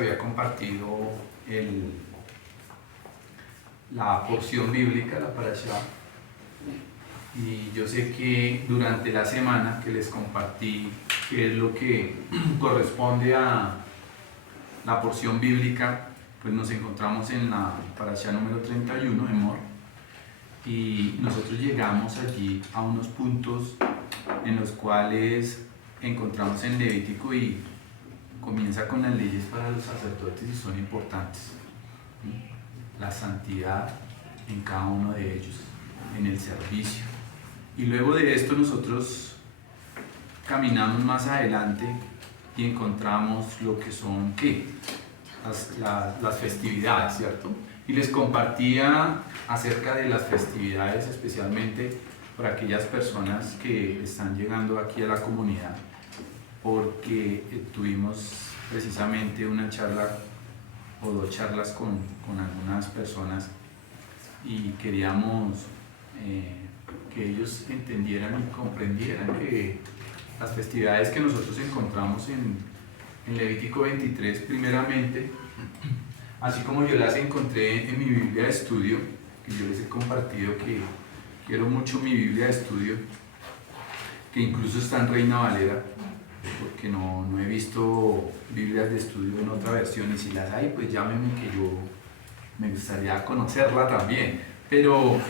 había compartido la porción bíblica, la parashá, y yo sé que durante la semana que les compartí qué es lo que corresponde a la porción bíblica, pues nos encontramos en la parashá número 31, Emor, y nosotros llegamos allí a unos puntos en los cuales encontramos en Levítico y comienza con las leyes para los sacerdotes y son importantes. La santidad en cada uno de ellos, en el servicio. Y luego de esto nosotros caminamos más adelante y encontramos lo que son las festividades, ¿cierto? Y les compartía acerca de las festividades, especialmente para aquellas personas que están llegando aquí a la comunidad, porque tuvimos precisamente una charla o dos charlas con algunas personas y queríamos que ellos entendieran y comprendieran que las festividades que nosotros encontramos en Levítico 23 primeramente, así como yo las encontré en mi Biblia de estudio, que yo les he compartido que quiero mucho mi Biblia de estudio, que incluso está en Reina Valera, porque no he visto Biblias de estudio en otra versión, y si las hay, pues llámenme que yo me gustaría conocerla también. Pero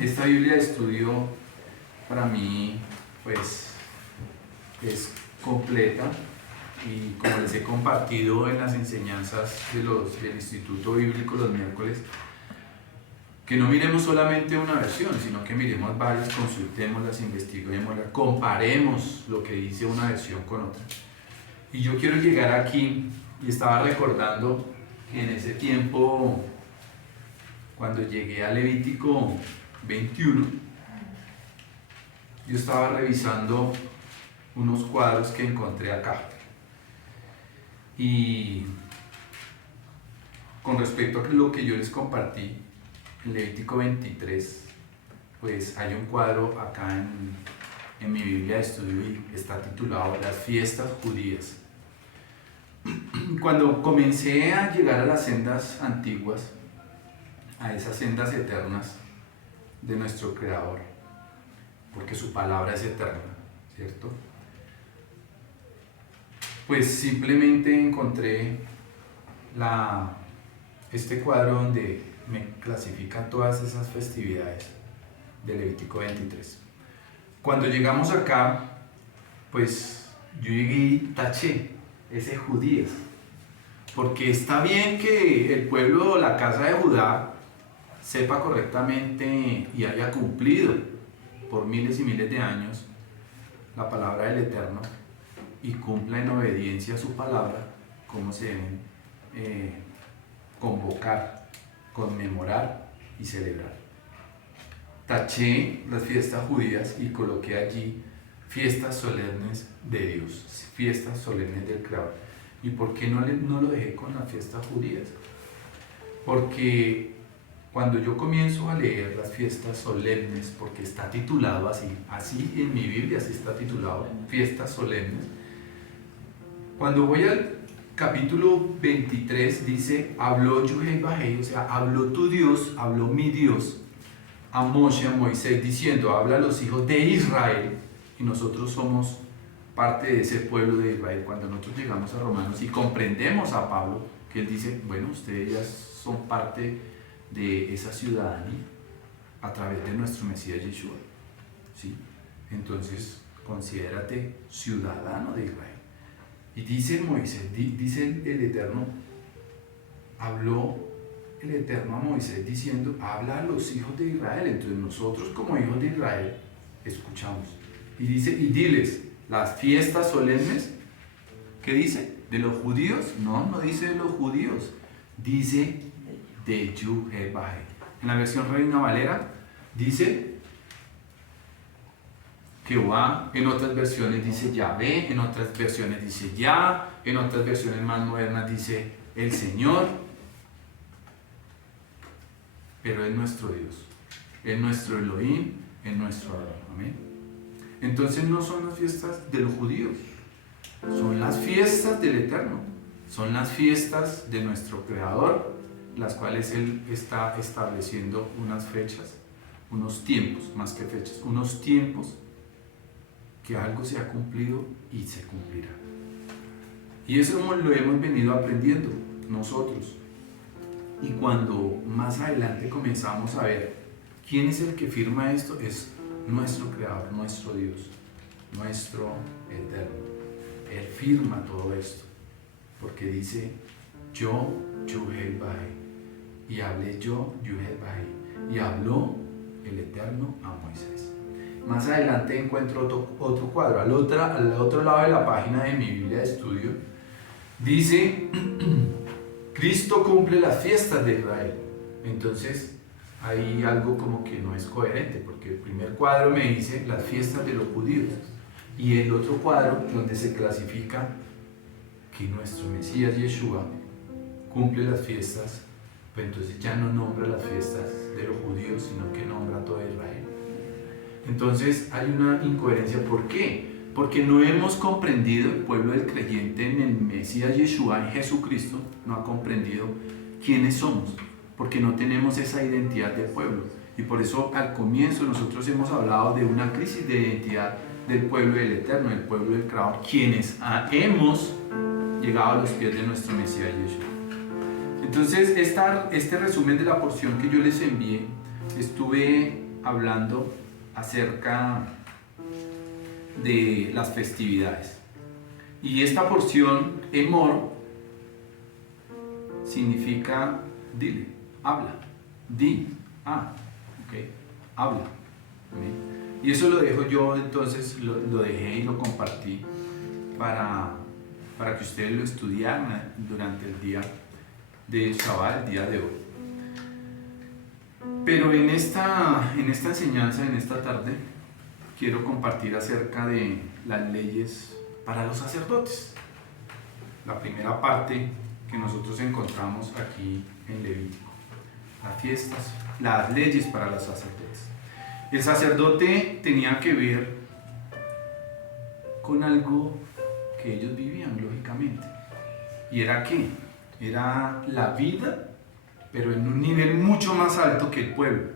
esta Biblia de estudio para mí pues es completa, y como les he compartido en las enseñanzas del Instituto Bíblico los miércoles, que no miremos solamente una versión, sino que miremos varias, consultémoslas, investiguémoslas, comparemos lo que dice una versión con otra. Y yo quiero llegar aquí, y estaba recordando que en ese tiempo, cuando llegué a Levítico 21, yo estaba revisando unos cuadros que encontré acá. Y con respecto a lo que yo les compartí, en Levítico 23, pues hay un cuadro acá en mi Biblia de estudio y está titulado Las fiestas judías. Cuando comencé a llegar a las sendas antiguas, a esas sendas eternas de nuestro Creador, porque su palabra es eterna, ¿cierto? Pues simplemente encontré este cuadro donde me clasifican todas esas festividades de Levítico 23. Cuando llegamos acá, pues yo llegué y taché ese judías, porque está bien que el pueblo, la casa de Judá, sepa correctamente y haya cumplido por miles y miles de años la palabra del Eterno y cumpla en obediencia a su palabra, cómo se deben convocar, conmemorar y celebrar. Taché las fiestas judías y coloqué allí fiestas solemnes de Dios, fiestas solemnes del Creador. ¿Y por qué no lo dejé con las fiestas judías? Porque cuando yo comienzo a leer las fiestas solemnes, porque está titulado así en mi Biblia, así está titulado, fiestas solemnes, cuando voy al capítulo 23 dice, habló Yuhei Bajei, o sea, habló tu Dios, habló mi Dios, a Moshe, a Moisés, diciendo, habla a los hijos de Israel, y nosotros somos parte de ese pueblo de Israel. Cuando nosotros llegamos a Romanos y comprendemos a Pablo, que él dice, bueno, ustedes ya son parte de esa ciudadanía a través de nuestro Mesías Yeshua, ¿sí? Entonces, considérate ciudadano de Israel. Y dice Moisés, dice el Eterno, habló el Eterno a Moisés diciendo, habla a los hijos de Israel. Entonces nosotros como hijos de Israel escuchamos. Y dice, y diles, las fiestas solemnes, ¿qué dice? ¿De los judíos? No dice de los judíos, dice de Yuhei Bajei. En la versión Reina Valera dice Jehová, en otras versiones dice Yahvé, en otras versiones dice Yah, en otras versiones más modernas dice el Señor, pero es nuestro Dios, es nuestro Elohim, es nuestro Adón. Amén. Entonces no son las fiestas de los judíos, son las fiestas del Eterno, Son las fiestas de nuestro Creador, las cuales Él está estableciendo unas fechas, unos tiempos, más que fechas, unos tiempos que algo se ha cumplido y se cumplirá. Y eso lo hemos venido aprendiendo nosotros. Y cuando más adelante comenzamos a ver quién es el que firma esto, es nuestro Creador, nuestro Dios, nuestro Eterno. Él firma todo esto, porque dice, yo, Yuhel Bahai, y hablé yo, Yuhel Bahai, y habló el Eterno a Moisés. Más adelante encuentro otro cuadro, al otro lado de la página de mi Biblia de estudio, dice, Cristo cumple las fiestas de Israel. Entonces hay algo como que no es coherente, porque el primer cuadro me dice las fiestas de los judíos, y el otro cuadro donde se clasifica que nuestro Mesías Yeshua cumple las fiestas, pues entonces ya no nombra las fiestas de los judíos, sino que nombra a todo Israel. Entonces hay una incoherencia. ¿Por qué? Porque no hemos comprendido, el pueblo del creyente en el Mesías Yeshua, en Jesucristo, no ha comprendido quiénes somos, porque no tenemos esa identidad de pueblo. Y por eso al comienzo nosotros hemos hablado de una crisis de identidad del pueblo del Eterno, del pueblo del Creador, quienes hemos llegado a los pies de nuestro Mesías Yeshua. Entonces este resumen de la porción que yo les envié, estuve hablando acerca de las festividades. Y esta porción, Emor, significa dile, habla, di, habla. ¿Okay? Y eso lo dejo yo, entonces lo dejé y lo compartí para que ustedes lo estudiaran durante el día de Shabbat, el día de hoy. Pero en esta enseñanza, en esta tarde, quiero compartir acerca de las leyes para los sacerdotes. La primera parte que nosotros encontramos aquí en Levítico. Las fiestas, las leyes para los sacerdotes. El sacerdote tenía que ver con algo que ellos vivían, lógicamente. ¿Y era qué? Era la vida, pero en un nivel mucho más alto que el pueblo.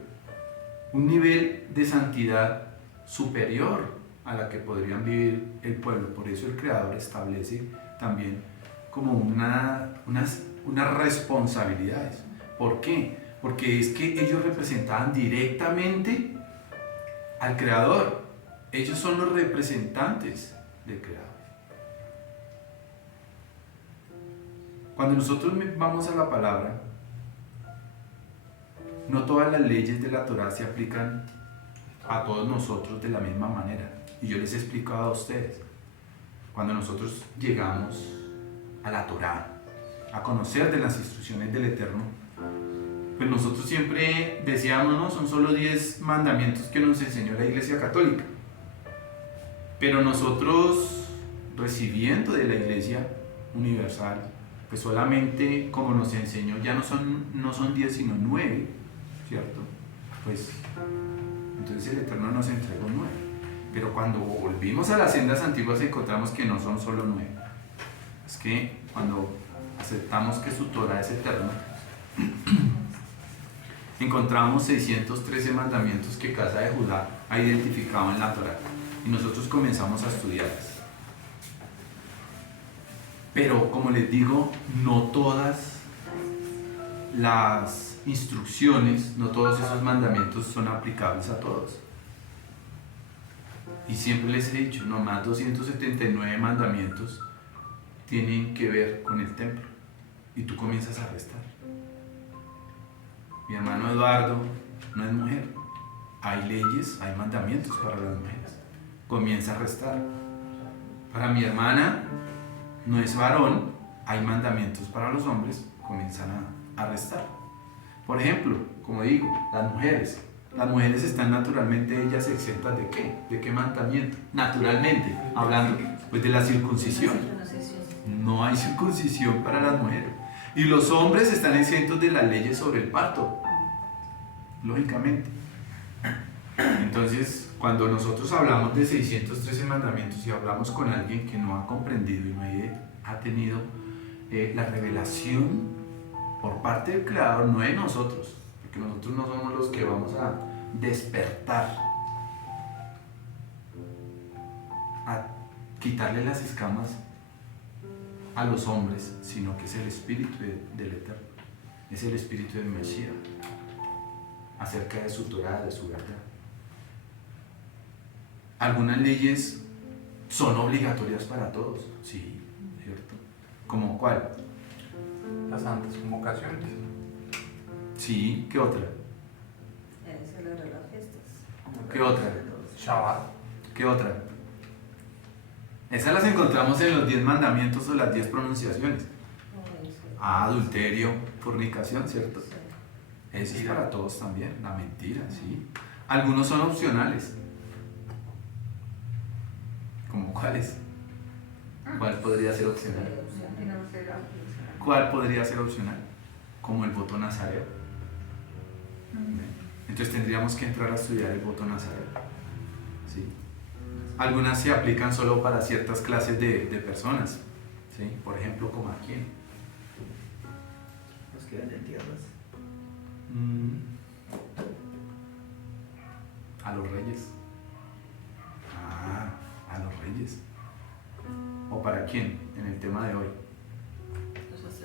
Un nivel de santidad superior a la que podrían vivir el pueblo. Por eso el Creador establece también como unas responsabilidades. ¿Por qué? Porque es que ellos representaban directamente al Creador. Ellos son los representantes del Creador. Cuando nosotros vamos a la palabra, no todas las leyes de la Torá se aplican a todos nosotros de la misma manera. Y yo les he explicado a ustedes, cuando nosotros llegamos a la Torá, a conocer de las instrucciones del Eterno, pues nosotros siempre decíamos, no, son solo 10 mandamientos que nos enseñó la Iglesia Católica. Pero nosotros, recibiendo de la Iglesia Universal, pues solamente, como nos enseñó, ya no son 10 sino 9, ¿cierto? Pues entonces el Eterno nos entregó 9. Pero cuando volvimos a las sendas antiguas encontramos que no son solo 9. Es que cuando aceptamos que su Torah es eterna, encontramos 613 mandamientos que Casa de Judá ha identificado en la Torah. Y nosotros comenzamos a estudiarlas. Pero como les digo, no todas las instrucciones, no todos esos mandamientos son aplicables a todos. Y siempre les he dicho, nomás 279 mandamientos tienen que ver con el templo. Y tú comienzas a restar. Mi hermano Eduardo no es mujer. Hay leyes, hay mandamientos para las mujeres. Comienza a restar. Para mi hermana no es varón, hay mandamientos para los hombres, comienzan a restar. Por ejemplo, como digo, las mujeres están naturalmente ellas exentas ¿de qué? ¿De qué mandamiento? Naturalmente, hablando pues de la circuncisión. No hay circuncisión para las mujeres. Y los hombres están exentos de las leyes sobre el parto, lógicamente. Entonces, cuando nosotros hablamos de 613 mandamientos y hablamos con alguien que no ha comprendido y no ha tenido la revelación por parte del Creador, no de nosotros, porque nosotros no somos los que vamos a despertar, a quitarle las escamas a los hombres, sino que es el Espíritu del Eterno, es el Espíritu del Mesías, acerca de su Torah, de su verdad. Algunas leyes son obligatorias para todos, sí, ¿cierto? ¿Como cuál? Las santas convocaciones. Sí, ¿qué otra? Celebrar las fiestas. ¿Qué otra? Shabbat. ¿Qué otra? Esas las encontramos en los 10 mandamientos o las 10 pronunciaciones. Adulterio, fornicación, ¿cierto? Eso es para todos también, la mentira, ¿sí? Algunos son opcionales. ¿Cómo cuáles? ¿Cuál podría ser opcional? ¿Cuál podría ser opcional? Como el voto nazareo. Entonces tendríamos que entrar a estudiar el voto nazareo. ¿Sí? Algunas se aplican solo para ciertas clases de personas. ¿Sí? Por ejemplo, ¿como a quién? Los que venden tierras. A los reyes. A los reyes. ¿O para quién? En el tema de hoy.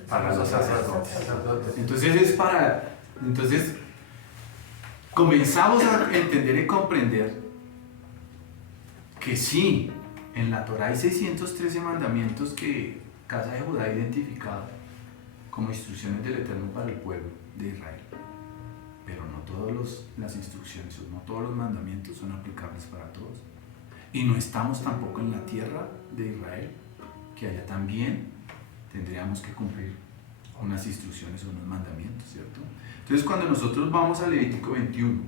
Para los sacerdotes. Entonces comenzamos a entender y comprender que sí, en la Torah hay 613 mandamientos que Casa de Judá ha identificado como instrucciones del Eterno para el pueblo de Israel. Pero no todas las instrucciones o no todos los mandamientos son aplicables para todos. Y no estamos tampoco en la tierra de Israel, que allá también tendríamos que cumplir unas instrucciones o unos mandamientos, ¿cierto? Entonces cuando nosotros vamos a Levítico 21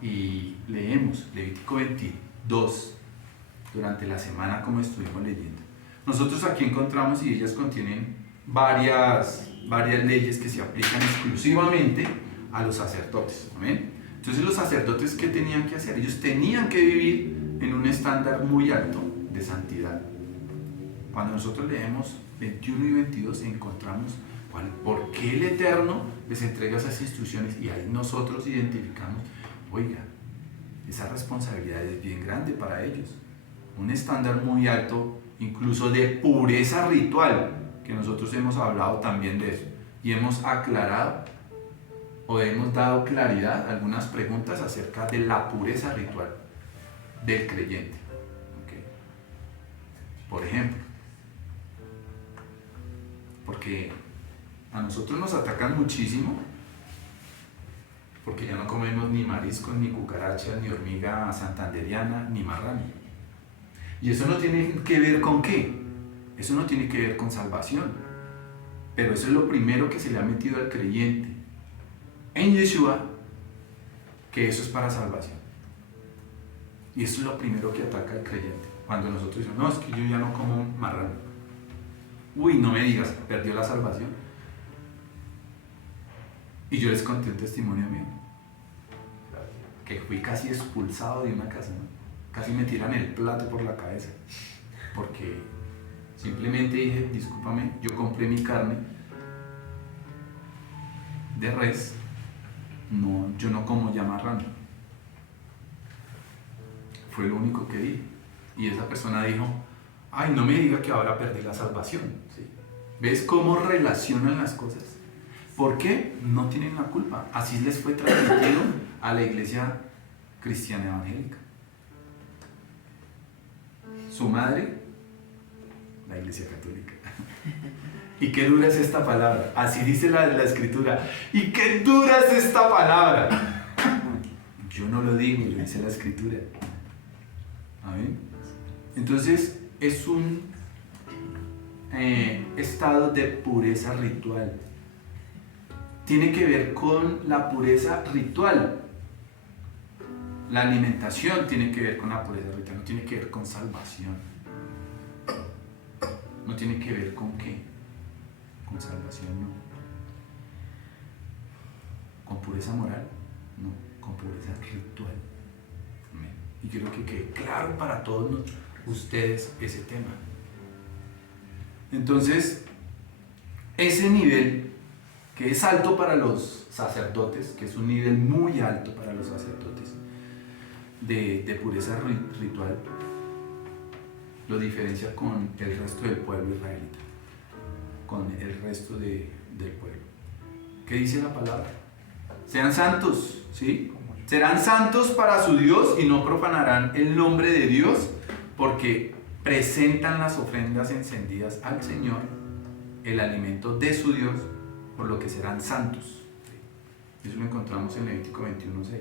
y leemos Levítico 22 durante la semana como estuvimos leyendo, nosotros aquí encontramos y ellas contienen varias leyes que se aplican exclusivamente a los sacerdotes. ¿Amén? Entonces los sacerdotes, ¿qué tenían que hacer? Ellos tenían que vivir en un estándar muy alto de santidad. Cuando nosotros leemos 21 y 22 encontramos por qué el Eterno les entrega esas instrucciones, y ahí nosotros identificamos, oiga, esa responsabilidad es bien grande para ellos. Un estándar muy alto, incluso de pureza ritual, que nosotros hemos hablado también de eso, y hemos aclarado o hemos dado claridad a algunas preguntas acerca de la pureza ritual del creyente. ¿Okay? Por ejemplo, porque a nosotros nos atacan muchísimo porque ya no comemos ni mariscos, ni cucarachas, ni hormiga santanderiana, ni marrano. Y eso no tiene que ver con qué. Eso no tiene que ver con salvación. Pero eso es lo primero que se le ha metido al creyente en Yeshua, que eso es para salvación. Y eso es lo primero que ataca al creyente. Cuando nosotros decimos, no, es que yo ya no como marrano. Uy, no me digas, perdió la salvación. Y yo les conté un testimonio mío, que fui casi expulsado de una casa, ¿no? Casi me tiran el plato por la cabeza, porque simplemente dije, discúlpame, yo compré mi carne de res, no, yo no como ya marrano. Fue lo único que di. Y esa persona dijo, ay, no me diga que ahora perdí la salvación. ¿Sí? ¿Ves cómo relacionan las cosas? ¿Por qué? No tienen la culpa. Así les fue transmitido a la iglesia cristiana evangélica. Su madre, la iglesia católica. ¿Y qué dura es esta palabra? Así dice la escritura. ¿Y qué dura es esta palabra? Yo no lo digo, lo dice la escritura. ¿Amén? Entonces es un estado de pureza ritual. Tiene que ver con la pureza ritual. La alimentación tiene que ver con la pureza ritual, no tiene que ver con salvación. No tiene que ver con qué. Con salvación, no. Con pureza moral, no. Con pureza ritual. Amén. Y quiero que quede claro para todos ustedes ese tema. Entonces, ese nivel que es alto para los sacerdotes, que es un nivel muy alto para los sacerdotes de pureza ritual, lo diferencia con el resto del pueblo israelita, con el resto del pueblo. ¿Qué dice la palabra? Sean santos, ¿sí? Serán santos para su Dios y no profanarán el nombre de Dios, porque presentan las ofrendas encendidas al Señor, el alimento de su Dios, por lo que serán santos. Eso lo encontramos en Levítico 21:6.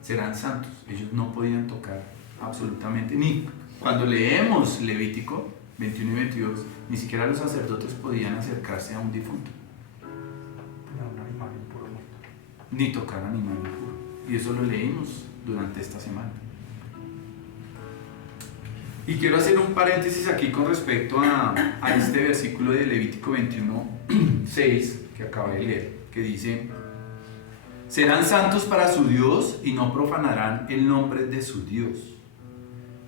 Serán santos. Ellos no podían tocar absolutamente, ni cuando leemos Levítico 21 y 22, ni siquiera los sacerdotes podían acercarse a un difunto, No, un animal impuro muerto. ni tocar animal impuro. Y eso lo leímos durante esta semana. Y quiero hacer un paréntesis aquí con respecto a este versículo de Levítico 21:6 que acabé de leer, que dice: serán santos para su Dios y no profanarán el nombre de su Dios,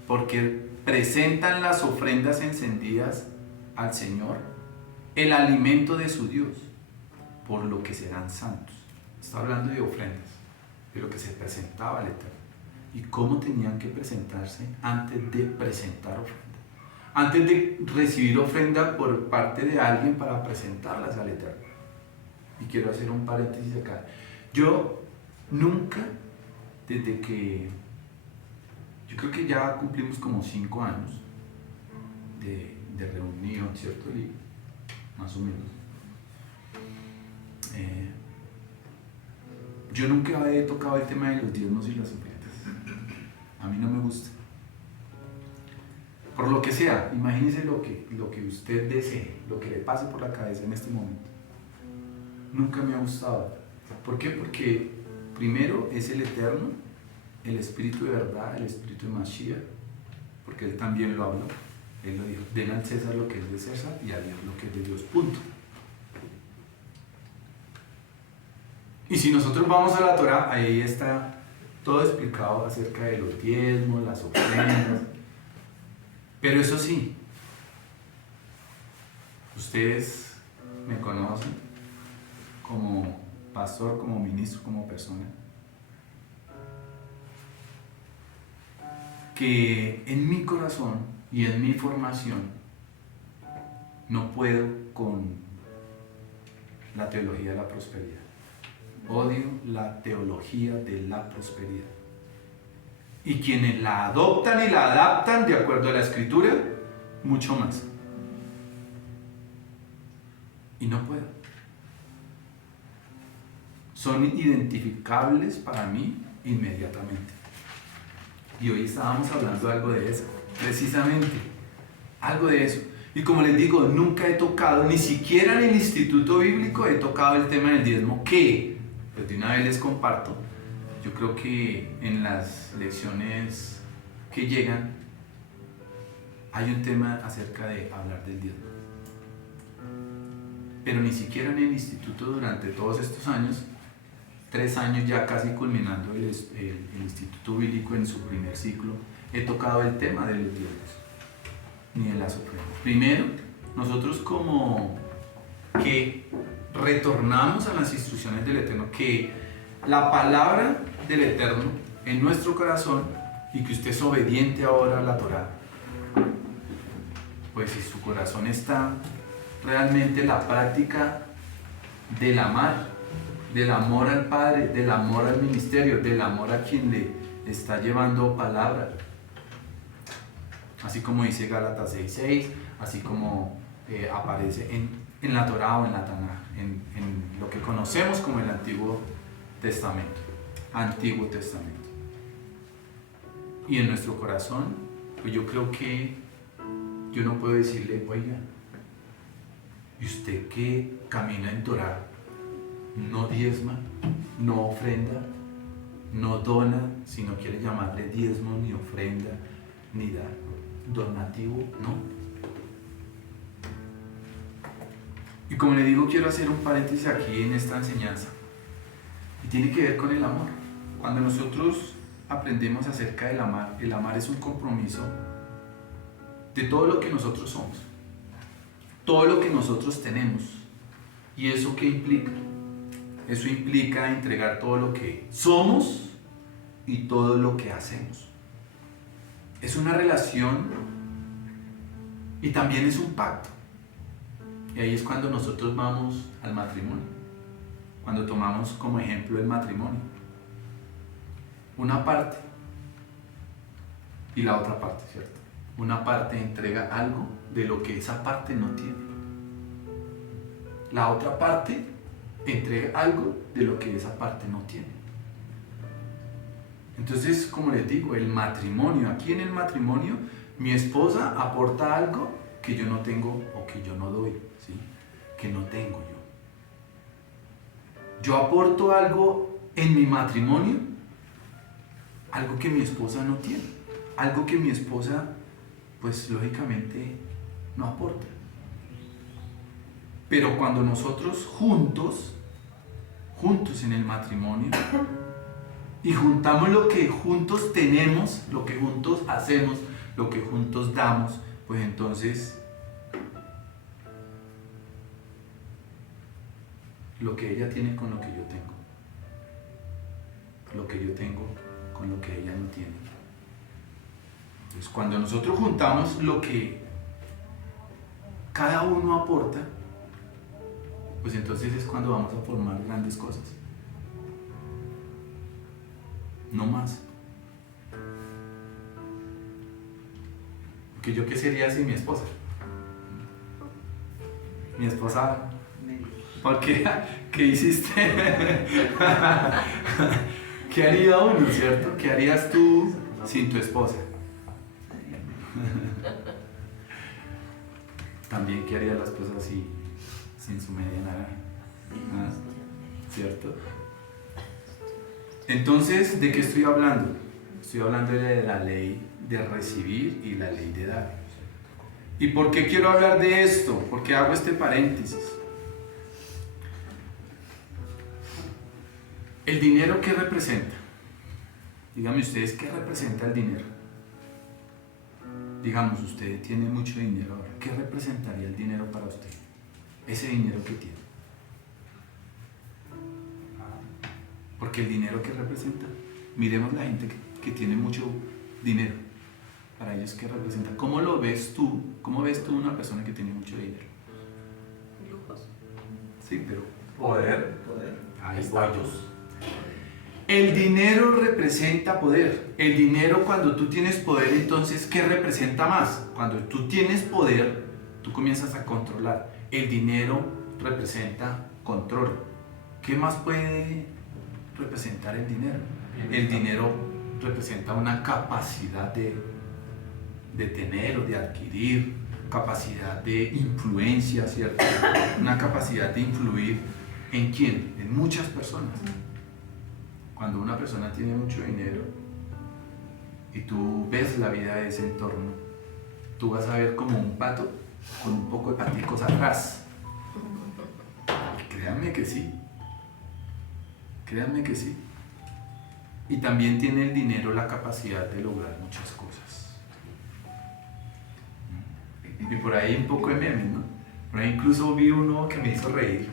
porque presentan las ofrendas encendidas al Señor, el alimento de su Dios, por lo que serán santos. Está hablando de ofrendas, de lo que se presentaba al Eterno y cómo tenían que presentarse antes de presentar ofrenda, antes de recibir ofrenda por parte de alguien para presentarlas al Eterno. Y quiero hacer un paréntesis acá. Yo nunca, desde que, yo creo que ya cumplimos como 5 años de reunión, ¿cierto, Lee? Más o menos. Yo nunca he tocado el tema de los diezmos y las ofrendas. A mí no me gusta. Por lo que sea, imagínese lo que usted desee, lo que le pase por la cabeza en este momento. Nunca me ha gustado. ¿Por qué? Porque primero es el Eterno, el Espíritu de verdad, el Espíritu de Mashiach, porque Él también lo habló. Él lo dijo: den al César lo que es de César y a Dios lo que es de Dios, punto. Y si nosotros vamos a la Torah, ahí está todo explicado acerca de los diezmos, las ofrendas. Pero eso sí, ustedes me conocen como pastor, como ministro, como persona, que en mi corazón y en mi formación no puedo con la teología de la prosperidad. Odio la teología de la prosperidad. Y quienes la adoptan y la adaptan de acuerdo a la Escritura, mucho más. Y no puedo. Son identificables para mí inmediatamente. Y hoy estábamos hablando algo de eso, precisamente, algo de eso. Y como les digo, nunca he tocado, ni siquiera en el Instituto Bíblico he tocado el tema del diezmo, que pues de una vez les comparto. Yo creo que en las lecciones que llegan hay un tema acerca de hablar del diezmo. Pero ni siquiera en el instituto durante todos estos años, 3 años ya casi culminando el Instituto Bíblico en su primer ciclo, he tocado el tema de los diezmos, ni de las ofrendas. Primero, nosotros como que retornamos a las instrucciones del Eterno, que la palabra del Eterno en nuestro corazón, y que usted es obediente ahora a la Torá, pues si su corazón está realmente en la práctica del amar, del amor al Padre, del amor al ministerio, del amor a quien le está llevando palabra, así como dice Gálatas 6:6, así como aparece en la Torá o en la Tanaj, en lo que conocemos como el Antiguo Testamento. Y en nuestro corazón, pues yo creo que yo no puedo decirle: oiga, ¿y usted que camina en Torá no diezma, no ofrenda, no dona, si no quiere llamarle diezmo, ni ofrenda, ni donativo? No. Y como le digo, quiero hacer un paréntesis aquí en esta enseñanza, y tiene que ver con el amor. Cuando nosotros aprendemos acerca del amar, el amar es un compromiso de todo lo que nosotros somos. todo lo que nosotros tenemos. ¿Y eso qué implica? Eso implica entregar todo lo que somos y todo lo que hacemos. Es una relación y también es un pacto. Y ahí es cuando nosotros vamos al matrimonio, cuando tomamos como ejemplo el matrimonio. Una parte y la otra parte, ¿cierto? Una parte entrega algo de lo que esa parte no tiene. La otra parte entrega algo de lo que esa parte no tiene. Entonces, como les digo, el matrimonio, aquí en el matrimonio, mi esposa aporta algo que yo no tengo o que yo no doy, ¿sí? Que no tengo yo. Yo aporto algo en mi matrimonio, algo que mi esposa no tiene, algo que mi esposa, pues lógicamente, no aporta. Pero cuando nosotros juntos en el matrimonio, y juntamos lo que juntos tenemos, lo que juntos hacemos, lo que juntos damos, pues entonces lo que ella tiene con lo que yo tengo, lo que yo tengo con lo que ella no tiene. Entonces cuando nosotros juntamos lo que cada uno aporta, pues entonces es cuando vamos a formar grandes cosas. No más. Porque yo qué sería sin mi esposa. Mi esposa, ¿por qué? ¿Qué hiciste? ¿Qué haría uno, cierto? ¿Qué harías tú sin tu esposa? También, ¿qué haría la esposa sin su media naranja? ¿Cierto? Entonces, ¿de qué estoy hablando? Estoy hablando de la ley de recibir y la ley de dar. ¿Y por qué quiero hablar de esto? ¿Por qué hago este paréntesis? ¿El dinero qué representa? Díganme ustedes, ¿qué representa el dinero? Digamos, usted tiene mucho dinero ahora. ¿Qué representaría el dinero para usted? Ese dinero que tiene. Porque el dinero que representa, miremos la gente que tiene mucho dinero, para ellos ¿qué representa? ¿Cómo lo ves tú? ¿Cómo ves tú una persona que tiene mucho dinero? Lujos. Sí, pero Poder. ahí está. El dinero representa poder. El dinero, cuando tú tienes poder, entonces ¿qué representa más? Cuando tú tienes poder, tú comienzas a controlar. El dinero representa control. ¿Qué más puede representar el dinero? El dinero representa una capacidad de tener o de adquirir, capacidad de influencia, ¿cierto? Una capacidad de influir ¿en quién? En muchas personas. Cuando una persona tiene mucho dinero y tú ves la vida de ese entorno, tú vas a ver como un pato con un poco de paticos atrás. Créanme que sí. Créanme que sí. Y también tiene el dinero la capacidad de lograr muchas cosas. Y por ahí un poco de memes, ¿no? Por ahí incluso vi uno que me hizo reír,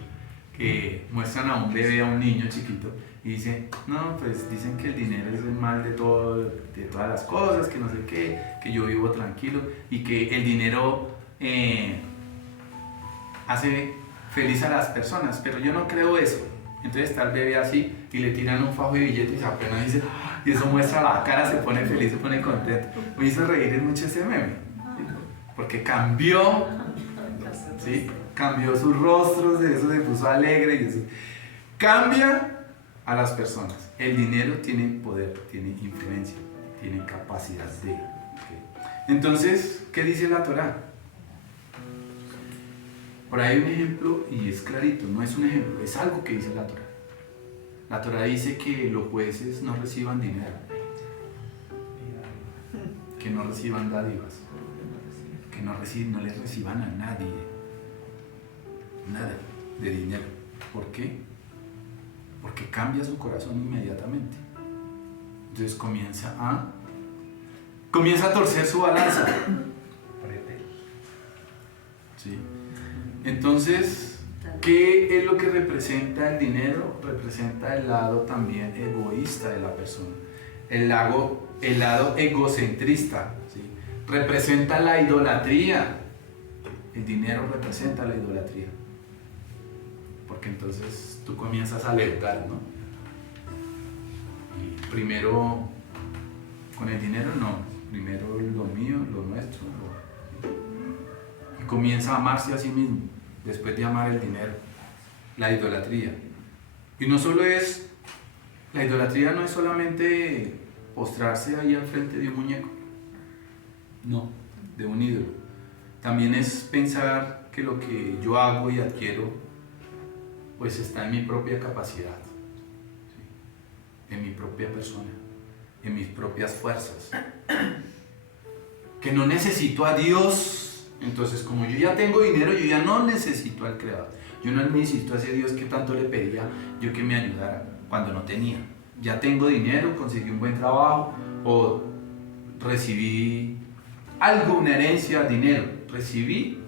que muestran a un bebé, a un niño chiquito, y dice, no, pues dicen que el dinero es el mal de todo, de todas las cosas, que no sé qué, que yo vivo tranquilo, y que el dinero hace feliz a las personas, pero yo no creo eso. Entonces está el bebé así y le tiran un fajo de billetes y apenas dice, y eso muestra la cara, se pone feliz, se pone contento. Me hizo reír mucho ese meme, ¿sí? Porque cambió, ¿sí? Cambió sus rostros, de eso se puso alegre y eso. Cambia a las personas. El dinero tiene poder, tiene influencia, tiene capacidad de. ¿Okay? Entonces, ¿qué dice la Torá? Por ahí hay un ejemplo y es clarito, no es un ejemplo, es algo que dice la Torá. La Torá dice que los jueces no reciban dinero, que no reciban dádivas, que no les reciban a nadie nada de dinero. ¿Por qué? Porque cambia su corazón inmediatamente. Entonces comienza a torcer su balanza. ¿Sí? Entonces, ¿qué es lo que representa el dinero? Representa el lado también egoísta de la persona, el lado egocentrista, ¿sí? Representa la idolatría. El dinero representa la idolatría, porque entonces tú comienzas a leudar, ¿no? Y primero, con el dinero no, primero lo mío, lo nuestro, y comienza a amarse a sí mismo, después de amar el dinero, la idolatría. Y no solo es, la idolatría no es solamente postrarse ahí al frente de un muñeco, no, de un ídolo. También es pensar que lo que yo hago y adquiero pues está en mi propia capacidad, ¿sí? En mi propia persona, en mis propias fuerzas, que no necesito a Dios. Entonces, como yo ya tengo dinero, yo ya no necesito al Creador, yo no necesito a ese Dios que tanto le pedía yo que me ayudara cuando no tenía. Ya tengo dinero, conseguí un buen trabajo o recibí algo, una herencia, dinero, recibí,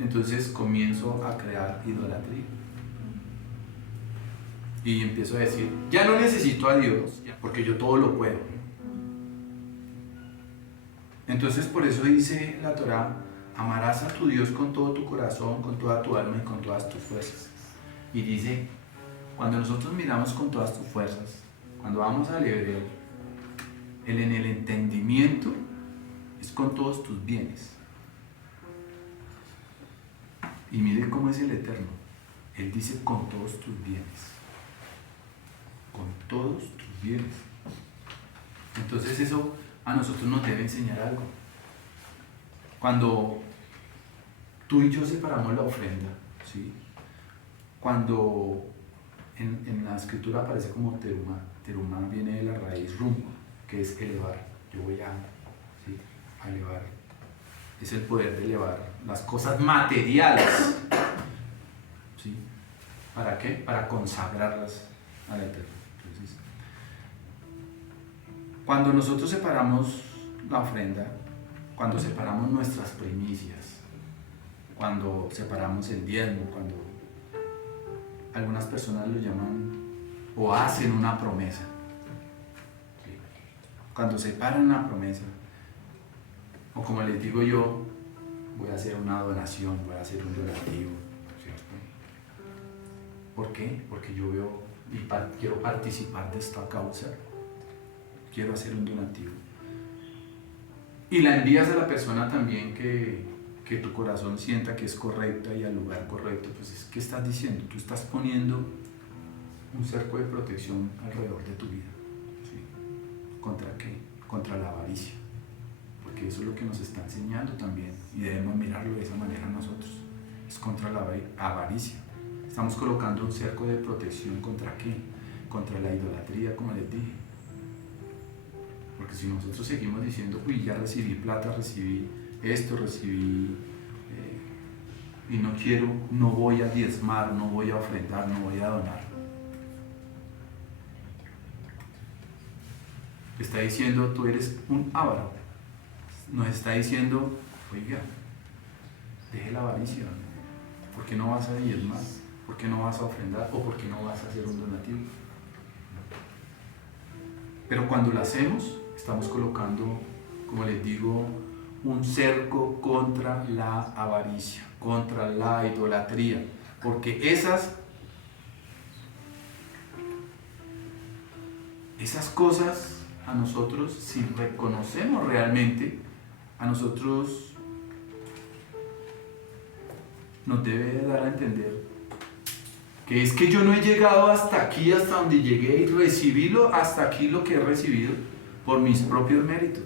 entonces comienzo a crear idolatría y empiezo a decir, ya no necesito a Dios porque yo todo lo puedo. Entonces por eso dice la Torá, amarás a tu Dios con todo tu corazón, con toda tu alma y con todas tus fuerzas. Y dice, cuando nosotros miramos con todas tus fuerzas, cuando vamos al hebreo, en el entendimiento es con todos tus bienes. Y mire cómo es el Eterno. Él dice con todos tus bienes. Con todos tus bienes. Entonces eso a nosotros nos debe enseñar algo. Cuando tú y yo separamos la ofrenda, ¿sí? Cuando en la escritura aparece como teruma, teruma viene de la raíz rum, que es elevar. Yo voy a elevar. Es el poder de elevar las cosas materiales, ¿sí? ¿Para qué? Para consagrarlas al Eterno. Entonces, cuando nosotros separamos la ofrenda, cuando separamos nuestras primicias, cuando separamos el diezmo, cuando algunas personas lo llaman o hacen una promesa, ¿sí? Cuando separan la promesa, o como les digo yo, voy a hacer una donación, voy a hacer un donativo, ¿cierto? ¿Por qué? Porque yo veo y quiero participar de esta causa, quiero hacer un donativo. Y la envías a la persona también que tu corazón sienta que es correcta y al lugar correcto. Pues, ¿qué estás diciendo? Tú estás poniendo un cerco de protección alrededor de tu vida, ¿sí? ¿Contra qué? Contra la avaricia. Porque eso es lo que nos está enseñando también y debemos mirarlo de esa manera nosotros. Es contra la avaricia. Estamos colocando un cerco de protección ¿contra qué? Contra la idolatría, como les dije. Porque si nosotros seguimos diciendo, uy, ya recibí plata, recibí esto, recibí y no quiero, no voy a diezmar, no voy a ofrendar, no voy a donar. Está diciendo, tú eres un avaro. Nos está diciendo, oiga, deje la avaricia. ¿Por qué no vas a diezmar? ¿Por qué no vas a ofrendar? ¿O por qué no vas a hacer un donativo? Pero cuando lo hacemos, estamos colocando, como les digo, un cerco contra la avaricia, contra la idolatría, porque esas cosas a nosotros, si reconocemos realmente, a nosotros nos debe dar a entender que es que yo no he llegado hasta aquí, hasta donde llegué, y recibílo hasta aquí lo que he recibido por mis propios méritos.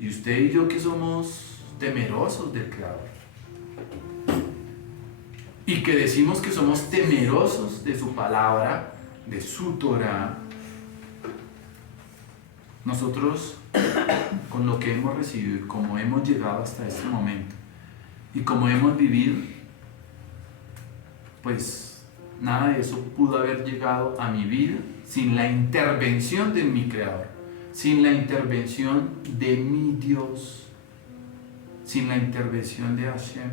Y usted y yo que somos temerosos del Creador y que decimos que somos temerosos de su palabra, de su Torá, nosotros con lo que hemos recibido y como hemos llegado hasta este momento y como hemos vivido, pues nada de eso pudo haber llegado a mi vida sin la intervención de mi Creador, sin la intervención de mi Dios, sin la intervención de Hashem.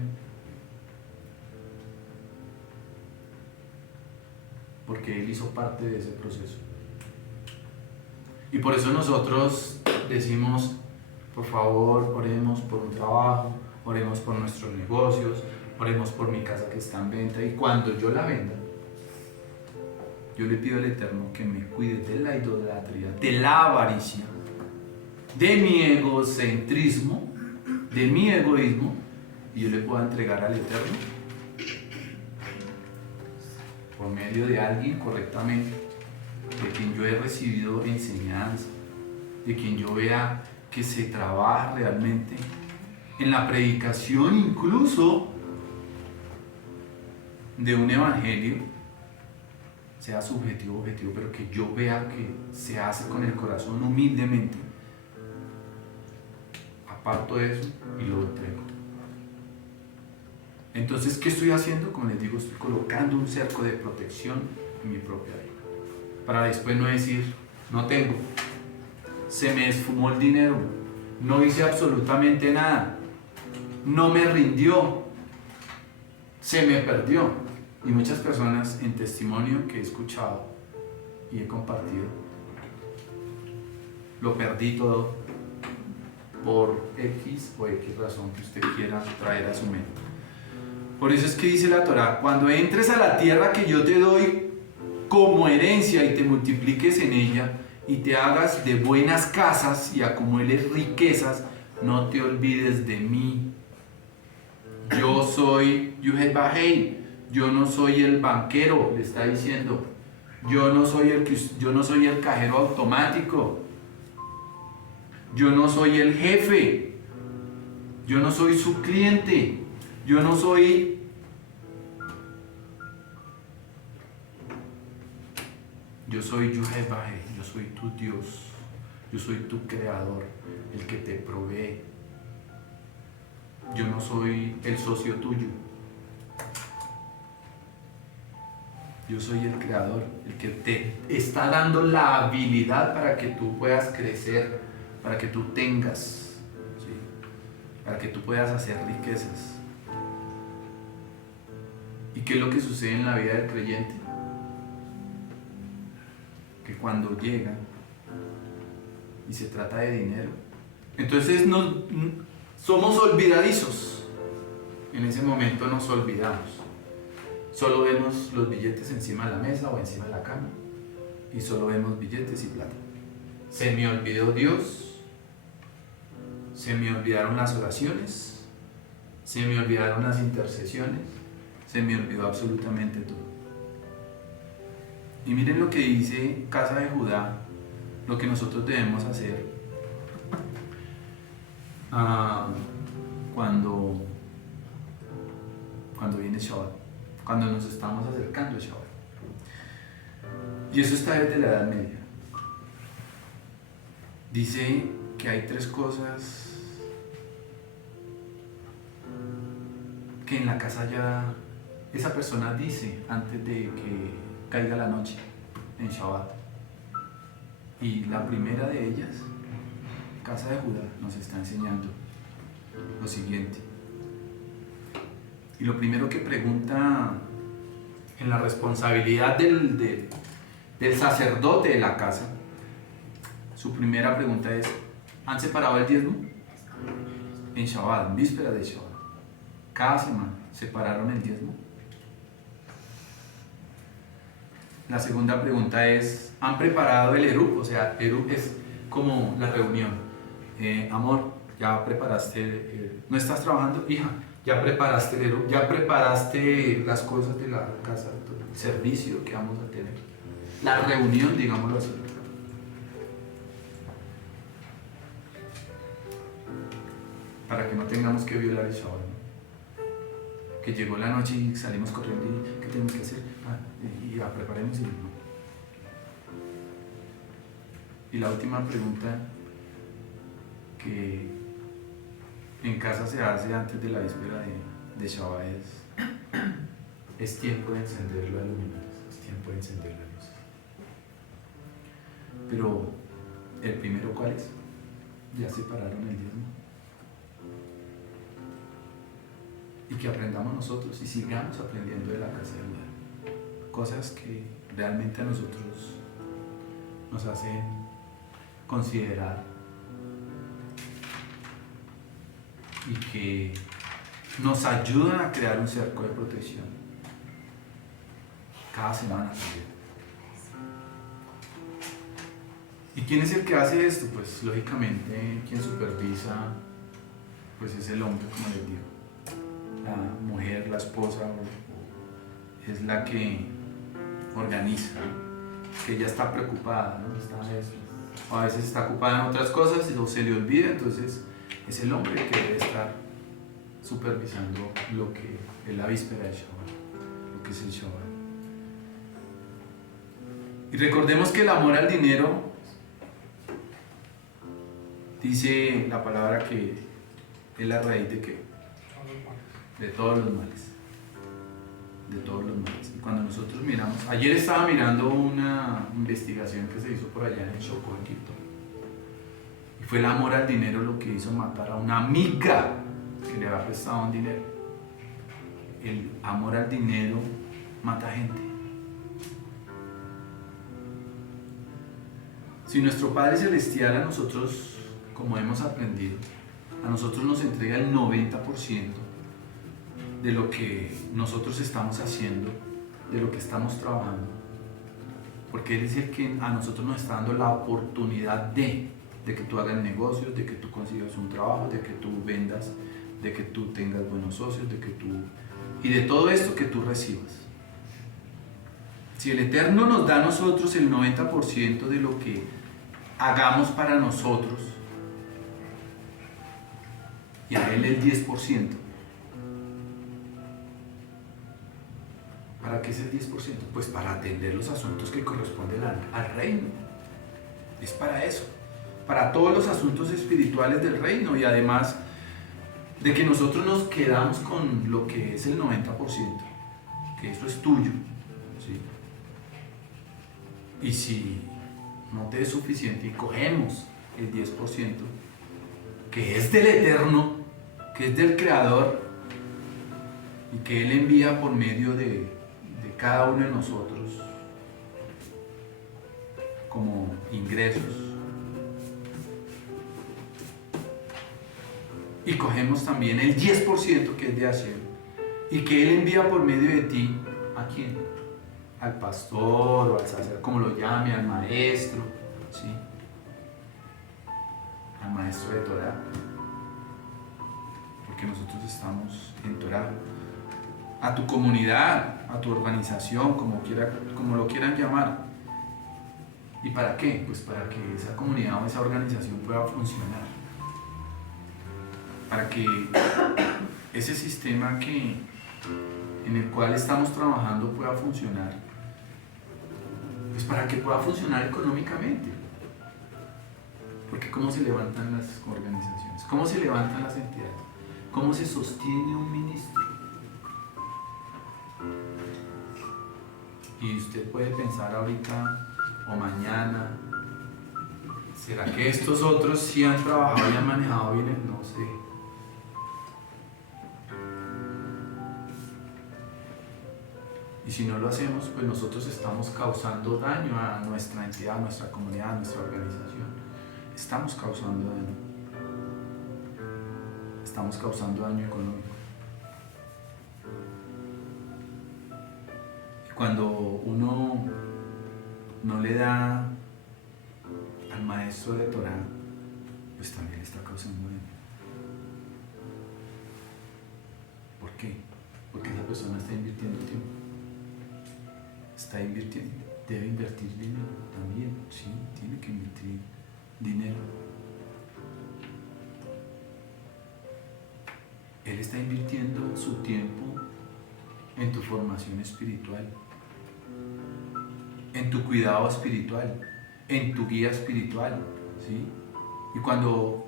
porque Él hizo parte de ese proceso. Y por eso nosotros decimos, por favor, oremos por un trabajo, oremos por nuestros negocios, oremos por mi casa que está en venta, y cuando yo la venda, yo le pido al Eterno que me cuide de la idolatría, de la avaricia, de mi egocentrismo, de mi egoísmo, y yo le pueda entregar al Eterno por medio de alguien correctamente, de quien yo he recibido enseñanza, de quien yo vea que se trabaja realmente en la predicación incluso de un evangelio, sea subjetivo o objetivo, pero que yo vea que se hace con el corazón humildemente. Aparto eso y lo entrego. Entonces, ¿qué estoy haciendo? Como les digo, estoy colocando un cerco de protección en mi propia vida, para después no decir, no tengo, se me esfumó el dinero, no hice absolutamente nada, no me rindió, se me perdió. Y muchas personas en testimonio que he escuchado y he compartido, lo perdí todo por X o X razón que usted quiera traer a su mente. Por eso es que dice la Torá, cuando entres a la tierra que yo te doy como herencia y te multipliques en ella y te hagas de buenas casas y acumules riquezas, no te olvides de mí. Yo soy Yuhei, yo no soy el banquero, le está diciendo. Yo no soy el cajero automático. Yo no soy el jefe. Yo no soy su cliente. Yo no soy... Yo soy Yuhei, yo soy tu Dios. Yo soy tu creador, el que te provee. Yo no soy el socio tuyo. Yo soy el creador, el que te está dando la habilidad para que tú puedas crecer, para que tú tengas, ¿sí? Para que tú puedas hacer riquezas. ¿Y qué es lo que sucede en la vida del creyente? Que cuando llega y se trata de dinero, entonces somos olvidadizos. En ese momento nos olvidamos. Solo vemos los billetes encima de la mesa o encima de la cama, y solo vemos billetes y plata. Se me olvidó Dios, se me olvidaron las oraciones, se me olvidaron las intercesiones, se me olvidó absolutamente todo. Y miren lo que dice Casa de Judá, lo que nosotros debemos hacer cuando viene Shabbat, cuando nos estamos acercando a Shabbat. Y eso está desde la Edad Media. Dice que hay tres cosas que en la casa ya esa persona dice antes de que caiga la noche en Shabbat. Y la primera de ellas, Casa de Judá, nos está enseñando lo siguiente. Y lo primero que pregunta en la responsabilidad del sacerdote de la casa, su primera pregunta es: ¿han separado el diezmo? En Shabbat, en víspera de Shabbat. Cada semana separaron el diezmo. La segunda pregunta es: ¿han preparado el Eruv? O sea, Eruv es como la reunión. Amor, ya preparaste, ¿no estás trabajando? Hija, ya preparaste el Eruv, ya preparaste las cosas de la casa, el servicio que vamos a tener. La reunión, digámoslo así. Para que no tengamos que violar el Shabbat, ¿no? Que llegó la noche y salimos corriendo y ¿qué tenemos que hacer? Y ya preparemos y no. Y la última pregunta que en casa se hace antes de la víspera de Shabbat es tiempo de encender las luminarias, es tiempo de encender las luces. Pero el primero, ¿cuál es? Ya separaron el diezmo. Y que aprendamos nosotros y sigamos aprendiendo de la casa de Judá. Cosas que realmente a nosotros nos hacen considerar y que nos ayudan a crear un cerco de protección cada semana también. ¿Y quién es el que hace esto? Pues lógicamente quien supervisa pues es el hombre, como les digo. La mujer, la esposa, es la que organiza, que ella está preocupada, ¿no? O a veces está ocupada en otras cosas o se le olvida, entonces es el hombre que debe estar supervisando lo que es la víspera del Shabbat, lo que es el Shabbat. Y recordemos que el amor al dinero, dice la palabra que es la raíz de ¿qué? De todos los males. De todos los males. Y cuando nosotros miramos, ayer estaba mirando una investigación que se hizo por allá en Chocó, Egipto. Y fue el amor al dinero lo que hizo matar a una amiga que le había prestado un dinero. El amor al dinero mata gente. Si nuestro Padre Celestial a nosotros, como hemos aprendido, a nosotros nos entrega el 90% de lo que nosotros estamos haciendo, de lo que estamos trabajando, porque Él es el que a nosotros nos está dando la oportunidad de que tú hagas negocios, de que tú consigas un trabajo, de que tú vendas, de que tú tengas buenos socios, y de todo esto que tú recibas. Si el Eterno nos da a nosotros el 90% de lo que hagamos para nosotros, y a Él el 10%, ¿para qué es el 10%? Pues para atender los asuntos que corresponden al reino. Es para eso, para todos los asuntos espirituales del reino, y además de que nosotros nos quedamos con lo que es el 90%, que eso es tuyo, ¿sí? Y si no te es suficiente y cogemos el 10%, que es del Eterno, que es del Creador, y que Él envía por medio de cada uno de nosotros como ingresos, y cogemos también el 10% que es de Hashem, y que Él envía por medio de ti, ¿a quién? Al pastor o al sacerdote, como lo llame, al maestro, ¿sí? Al maestro de Torah, porque nosotros estamos en Torah, a tu comunidad, a tu organización, como lo quieran llamar. ¿Y para qué? Pues para que esa comunidad o esa organización pueda funcionar, para que ese sistema en el cual estamos trabajando pueda funcionar, pues para que pueda funcionar económicamente. Porque ¿cómo se levantan las organizaciones? ¿Cómo se levantan las entidades? ¿Cómo se sostiene un ministro? Y usted puede pensar ahorita o mañana, ¿será que estos otros sí han trabajado y han manejado bien? No sé. Y si no lo hacemos, pues nosotros estamos causando daño a nuestra entidad, a nuestra comunidad, a nuestra organización. Estamos causando daño. Estamos causando daño económico. Y cuando uno no le da al maestro de Torah, pues también le está causando daño. ¿Por qué? Porque esa persona está invirtiendo tiempo. Debe invertir dinero también, sí, tiene que invertir dinero. Él está invirtiendo su tiempo en tu formación espiritual, en tu cuidado espiritual, en tu guía espiritual, ¿sí? Y cuando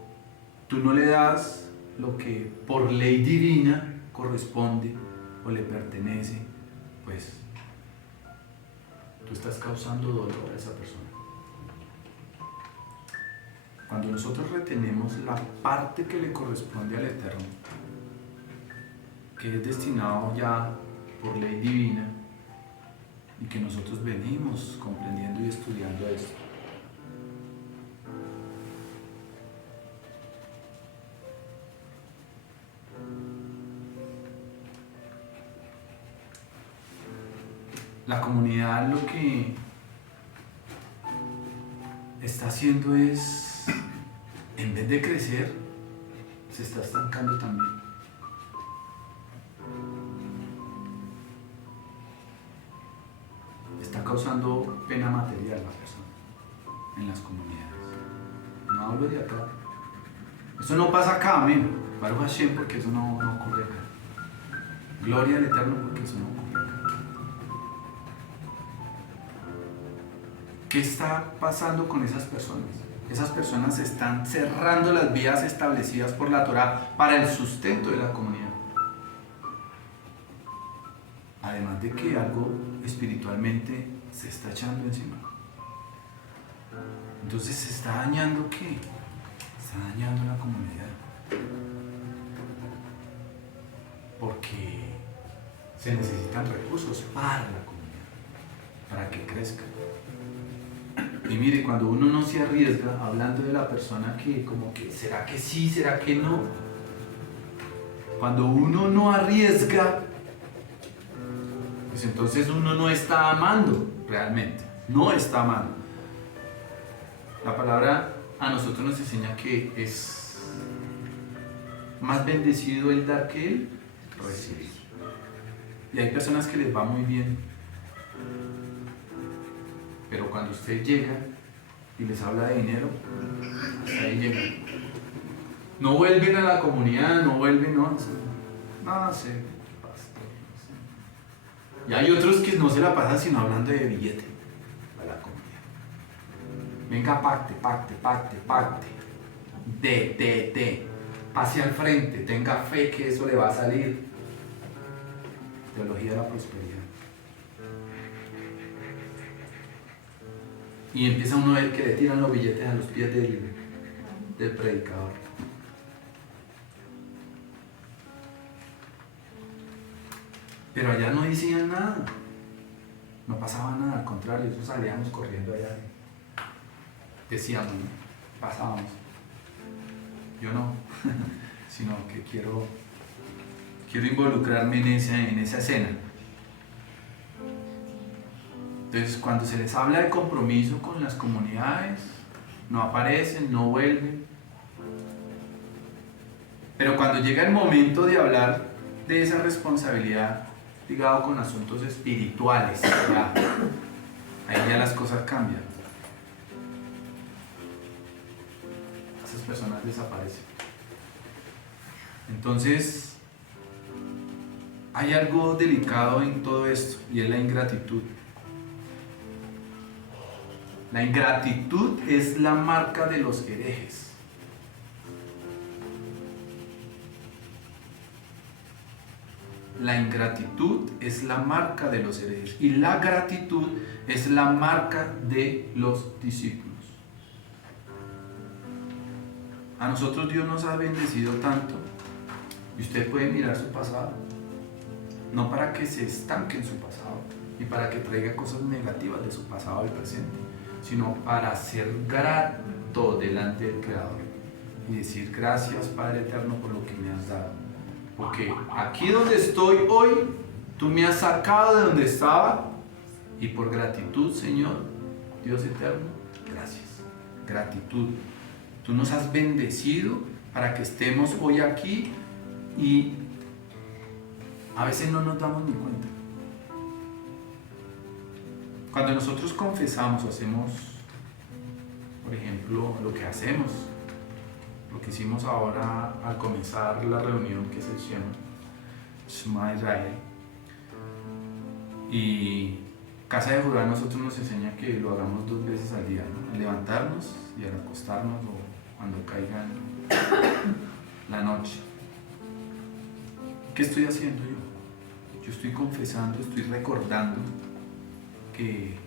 tú no le das lo que por ley divina corresponde o le pertenece, pues tú estás causando dolor a esa persona. Cuando nosotros retenemos la parte que le corresponde al Eterno, que es destinado ya por ley divina, y que nosotros venimos comprendiendo y estudiando esto. La comunidad lo que está haciendo es, en vez de crecer, se está estancando también. Está causando pena material a la persona en las comunidades. No hablo de acá. Eso no pasa acá, amén. Baruch Hashem, porque eso no ocurre acá. Gloria al Eterno, porque eso no ocurre acá. ¿Qué está pasando con esas personas? Esas personas están cerrando las vías establecidas por la Torá para el sustento de la comunidad. Además de que algo espiritualmente se está echando encima. Entonces se está dañando ¿qué? Está dañando la comunidad. Porque se necesitan recursos para la comunidad, para que crezca. Y mire, cuando uno no se arriesga, hablando de la persona que como que, ¿será que sí? ¿Será que no? Cuando uno no arriesga, pues entonces uno no está amando realmente, no está amando. La palabra a nosotros nos enseña que es más bendecido el dar que el recibir. Y hay personas que les va muy bien, pero cuando usted llega y les habla de dinero, hasta ahí llegan. No vuelven a la comunidad, no vuelven, no sé. Y hay otros que no se la pasan sino hablando de billete a la comunidad. Venga, pacte. Pase al frente, tenga fe que eso le va a salir. Teología de la prosperidad. Y empieza uno a ver que le tiran los billetes a los pies del predicador. Pero allá no decían nada, no pasaba nada, al contrario, nosotros salíamos corriendo allá. Decíamos, pasábamos. Yo no, sino que quiero involucrarme en esa escena. Entonces, cuando se les habla de compromiso con las comunidades, no aparecen, no vuelven. Pero cuando llega el momento de hablar de esa responsabilidad ligado con asuntos espirituales, ahí ya las cosas cambian. Esas personas desaparecen. Entonces, hay algo delicado en todo esto y es la ingratitud. La ingratitud es la marca de los herejes. La ingratitud es la marca de los herejes y la gratitud es la marca de los discípulos. A nosotros Dios nos ha bendecido tanto y usted puede mirar su pasado, no para que se estanque en su pasado y para que traiga cosas negativas de su pasado al presente, sino para ser grato delante del Creador y decir gracias Padre Eterno por lo que me has dado. Porque aquí donde estoy hoy, tú me has sacado de donde estaba y por gratitud, Señor, Dios eterno, gracias. Gratitud. Tú nos has bendecido para que estemos hoy aquí y a veces no nos damos ni cuenta. Cuando nosotros confesamos o hacemos, por ejemplo, lo que hacemos, lo que hicimos ahora al comenzar la reunión, que es el Shema Israel, y Casa de Judá, nosotros nos enseña que lo hagamos 2 veces al día, ¿no? Al levantarnos y al acostarnos o cuando caiga la noche. ¿Qué estoy haciendo yo? Yo estoy confesando, estoy recordando que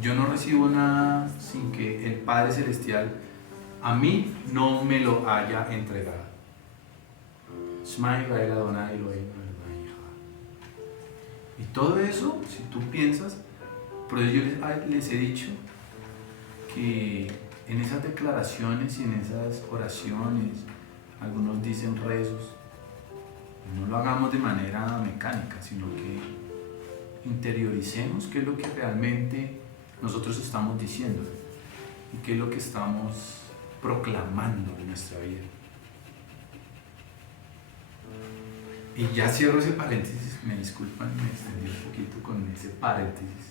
yo no recibo nada sin que el Padre Celestial a mí no me lo haya entregado. Shema Israel Adonai Elohim Adonai Echad. Y todo eso, si tú piensas, Por eso yo les he dicho que en esas declaraciones y en esas oraciones, algunos dicen rezos, no lo hagamos de manera mecánica, sino que interioricemos qué es lo que realmente nosotros estamos diciendo y qué es lo que estamos proclamando en nuestra vida. Y ya cierro ese paréntesis, me disculpan, me extendí un poquito con ese paréntesis.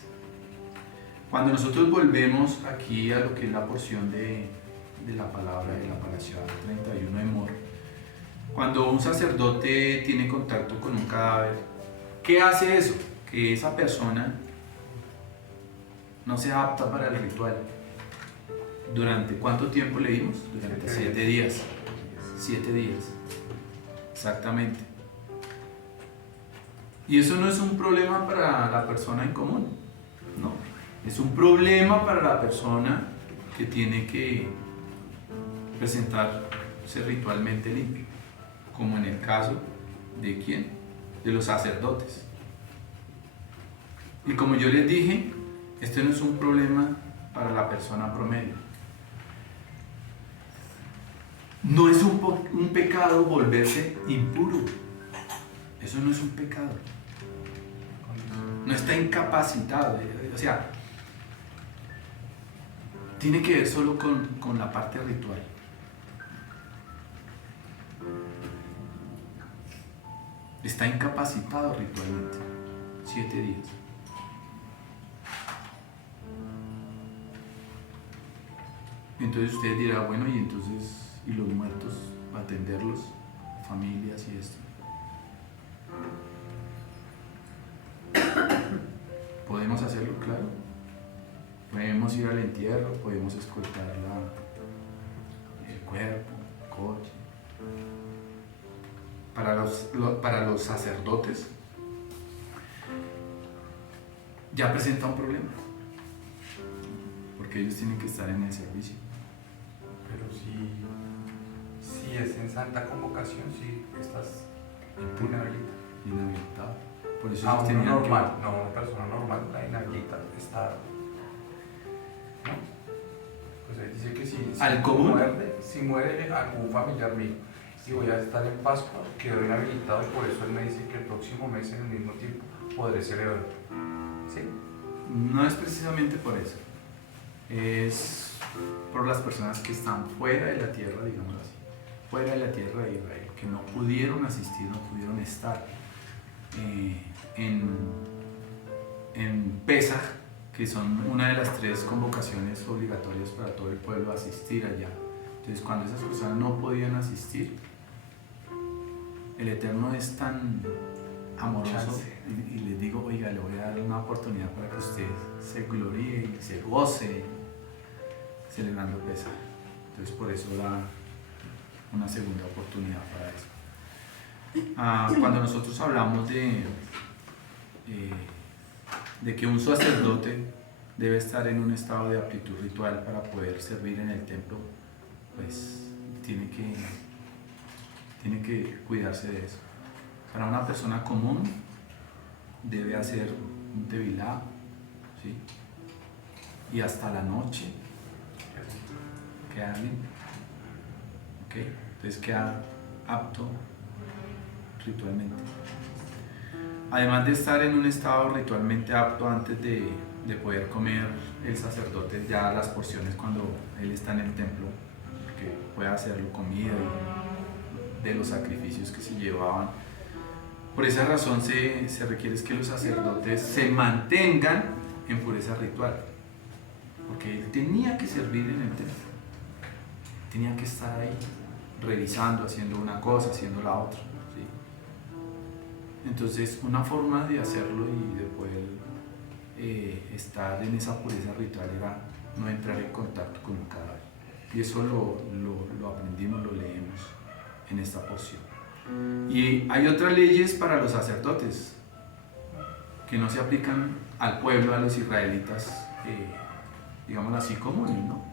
Cuando nosotros volvemos aquí a lo que es la porción de la palabra de la Parashá 31 de Emor, cuando un sacerdote tiene contacto con un cadáver, ¿qué hace eso? Que esa persona no sea apta para el ritual. ¿Durante cuánto tiempo leímos? Durante 7 días. 7 días. Exactamente. Y eso no es un problema para la persona en común, no. Es un problema para la persona que tiene que presentarse ritualmente limpio, como en el caso de ¿quién? De los sacerdotes. Y como yo les dije, este no es un problema para la persona promedio. No es un pecado volverse impuro. Eso no es un pecado. No está incapacitado. O sea, tiene que ver solo con la parte ritual. Está incapacitado ritualmente. 7 días. Entonces usted dirá, bueno, y entonces, ¿y los muertos? Atenderlos, familias y esto. ¿Podemos hacerlo? Claro. Podemos ir al entierro, podemos escoltar el cuerpo, el coche. Para los sacerdotes ya presenta un problema, porque ellos tienen que estar en el servicio. Pero si es en santa convocación, si estás Inhabilitado. Por eso a ellos uno tenían normal, no una persona normal, la inhabilita está. ¿No? Pues ahí dice que ¿Al común? Si muere algún familiar mío y voy a estar en Pascua, quedo inhabilitado y por eso él me dice que el próximo mes en el mismo tiempo podré celebrar. ¿Sí? No es precisamente por eso. Es por las personas que están fuera de la tierra, digámoslo así, fuera de la tierra de Israel, que no pudieron asistir, no pudieron estar en Pesaj, que son una de las 3 convocaciones obligatorias para todo el pueblo asistir allá. Entonces, cuando esas personas no podían asistir, el Eterno es tan amoroso y les digo, oiga, le voy a dar una oportunidad para que usted se gloríe y se goce celebrando Pesaj. Entonces, por eso da una segunda oportunidad para eso. Cuando nosotros hablamos de que un sacerdote debe estar en un estado de aptitud ritual para poder servir en el templo, pues tiene que cuidarse de eso. Para una persona común debe hacer un tevilá, ¿sí? Y hasta la noche quedar limpio, ¿okay? Entonces queda apto ritualmente. Además de estar en un estado ritualmente apto antes de poder comer el sacerdote ya las porciones cuando él está en el templo, que pueda hacerlo comida y de los sacrificios que se llevaban. Por esa razón se requiere que los sacerdotes se mantengan en pureza ritual, porque él tenía que servir en el templo, tenía que estar ahí revisando, haciendo una cosa, haciendo la otra, ¿sí? Entonces, una forma de hacerlo y de poder estar en esa pureza ritual era no entrar en contacto con un cadáver. Y eso lo aprendimos, lo leemos en esta porción. Y hay otras leyes para los sacerdotes que no se aplican al pueblo, a los israelitas, digamos así, comunes, ¿no?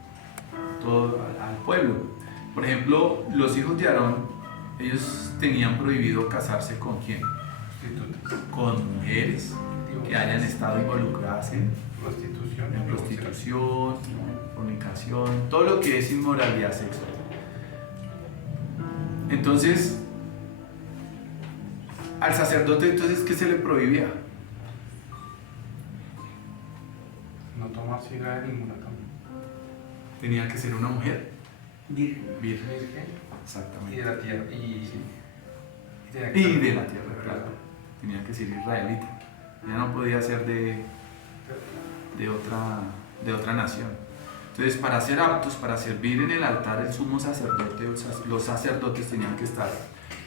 Todo al pueblo. Por ejemplo, los hijos de Aarón, ellos tenían prohibido casarse con ¿quién? Con mujeres que hayan estado involucradas en prostitución, prostitución, fornicación, todo lo que es inmoralidad sexual. Entonces, al sacerdote, entonces, ¿qué se le prohibía? no tomar cigarro de ninguna también. Tenía que ser una mujer Virgen. virgen. Y Exactamente. de la tierra. Y de la tierra, claro. Tenía que ser israelita. Ya no podía ser de otra nación. Entonces, para ser aptos, para servir en el altar, el sumo sacerdote, los sacerdotes tenían que estar,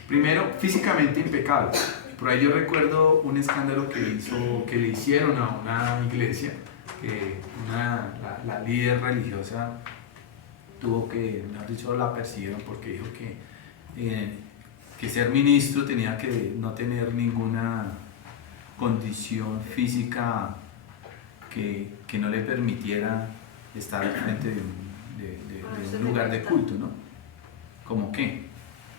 primero, físicamente impecables. Por ahí yo recuerdo un escándalo que le hicieron a una iglesia, que la líder religiosa tuvo que, mejor dicho, la persiguieron porque dijo que ser ministro tenía que no tener ninguna condición física que no le permitiera estar al frente de un lugar de culto, ¿no? ¿Cómo qué?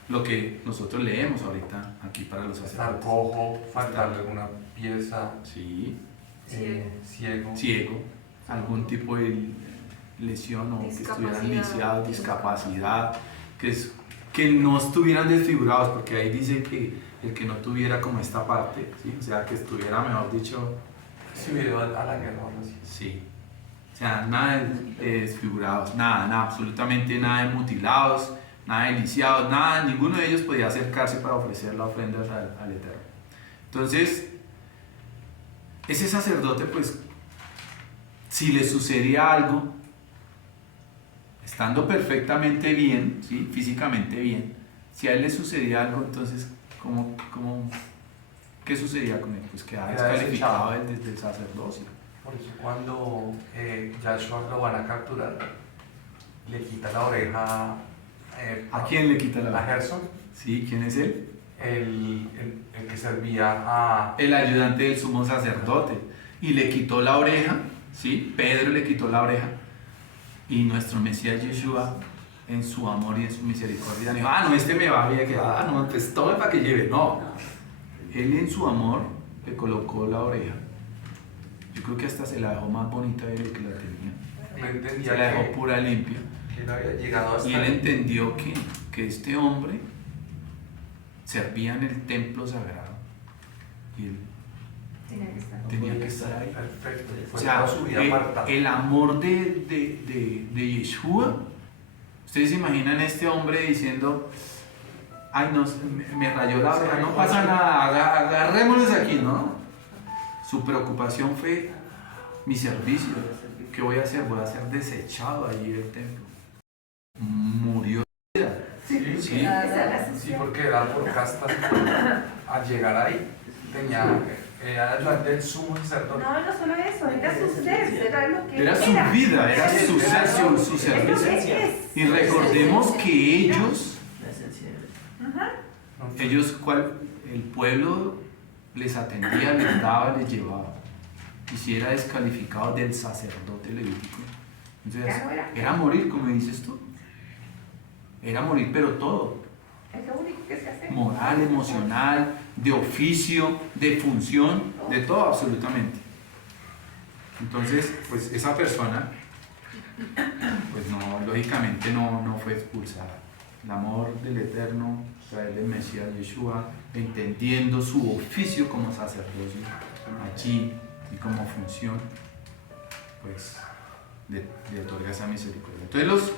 Lo que nosotros leemos ahorita aquí para los Estar sacerdotes. cojo, faltarle alguna pieza, Sí, ciego. algún tipo de lesión o que estuvieran lisiados, discapacidad, que no estuvieran desfigurados, porque ahí dice que el que no tuviera como esta parte, ¿sí? O sea, que estuviera, mejor dicho, Si hubiera ido a la guerra o algo así. sí. O sea, nada de desfigurados, nada, absolutamente nada de mutilados, nada de lisiados, nada, ninguno de ellos podía acercarse para ofrecer la ofrenda al Eterno. Entonces, ese sacerdote, pues, si le sucedía algo, estando perfectamente bien, ¿sí? Físicamente bien, si a él le sucedía algo, entonces, ¿qué sucedía con él? Pues quedaba Era descalificado del sacerdocio. Por eso cuando Yahshua lo van a capturar, le quita la oreja ¿A quién le quita la a oreja? Gerson, ¿Sí? ¿Quién es él? el que servía a... El ayudante del sumo sacerdote. Y le quitó la oreja, ¿sí? Pedro le quitó la oreja. Y nuestro Mesías Yeshua, en su amor y en su misericordia, dijo, no, este me va bien, no, pues tome para que lleve. No, él en su amor le colocó la oreja. Yo creo que hasta se la dejó más bonita de lo que la tenía. Me entendía Se la dejó que pura, limpia. él había llegado hasta... Y él entendió que este hombre servía en el templo sagrado. Y él tenía que estar ahí. Perfecto. O Fue sea, toda su vida apartada. el amor de Yeshua, ustedes se imaginan este hombre diciendo, ay no, me rayó la oreja, no pasa nada, agarrémonos aquí, ¿no? Su preocupación fue mi servicio. ¿Qué voy a hacer? Voy a ser desechado allí del templo. Murió. Sí, Sí. sí, porque era por casta. Al llegar ahí, era ayudante del sumo sacerdote. No, no solo eso, era su ser, era lo que Era su vida, era su ser, su Es lo servicio. que es. Y recordemos que ellos, La esencia de Ajá. el pueblo les atendía, les daba, les llevaba. Y si era descalificado del sacerdote levítico, entonces Ya no era. era morir, como dices tú. Era morir, pero todo. Es lo único que se hace. Moral, emocional, de oficio, de función, de todo absolutamente. Entonces, pues esa persona, pues no, lógicamente no fue expulsada. El amor del Eterno, a través del Mesías Yeshua, entendiendo su oficio como sacerdocio allí y como función, pues le otorga esa misericordia. Entonces